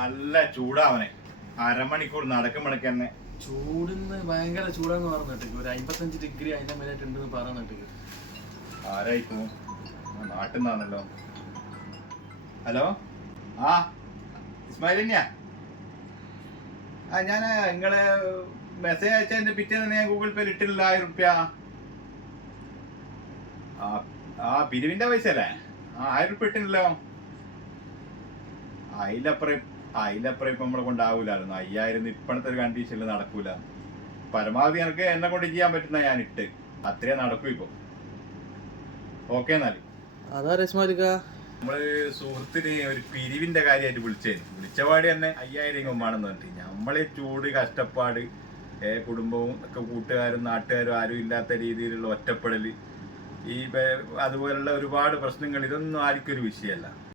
നല്ല ചൂടാവനെ. അരമണിക്കൂർ നടക്കുമ്പോഴേക്ക് തന്നെ ചൂടിന്ന് ഭയങ്കര ചൂടാന്ന് പറഞ്ഞിട്ട് ഒരു 55 ഡിഗ്രി അതിന്റെ മേലായിട്ടുണ്ടെന്ന് പറഞ്ഞിട്ട്. ആരായിരിക്കും? നാട്ടിൽ നിന്നാണല്ലോ. ഹലോ, ആ ഇസ്മായിൽ തന്നെയാ. ഞാൻ നിങ്ങളെ മെസ്സേജ് അയച്ചതിന്റെ പിറ്റേന്ന് ഞാൻ ഗൂഗിൾ പേയിൽ ഇട്ടില്ല 1000 റുപ്യ. ആ പിരിവിന്റെ പൈസ അല്ലേ? 1000 റുപ്യ ഇട്ടില്ലല്ലോ. അതിലപ്പുറം ഇപ്പൊ നമ്മളെ കൊണ്ടാവൂലായിരുന്നു. 5000 ഇപ്പോഴത്തെ ഒരു കണ്ടീഷനിൽ നടക്കൂല. പരമാവധി എനിക്ക് എന്നെ കൊണ്ട് ചെയ്യാൻ പറ്റുന്ന ഞാൻ ഇട്ട് അത്രേ നടക്കൂ ഇപ്പൊ. ഓക്കെ എന്നാല്. നമ്മള് സുഹൃത്തിന് ഒരു പിരിവിന്റെ കാര്യമായിട്ട് വിളിച്ചപാട് തന്നെ 5000 വേണമെന്ന് പറഞ്ഞിട്ട് നമ്മളെ ചൂട് കഷ്ടപ്പാട്, കുടുംബവും ഒക്കെ കൂട്ടുകാരും നാട്ടുകാരും ആരും ഇല്ലാത്ത രീതിയിലുള്ള ഒറ്റപ്പെടല്, അതുപോലുള്ള ഒരുപാട് പ്രശ്നങ്ങൾ, ഇതൊന്നും ആർക്കും ഒരു വിഷയമല്ല.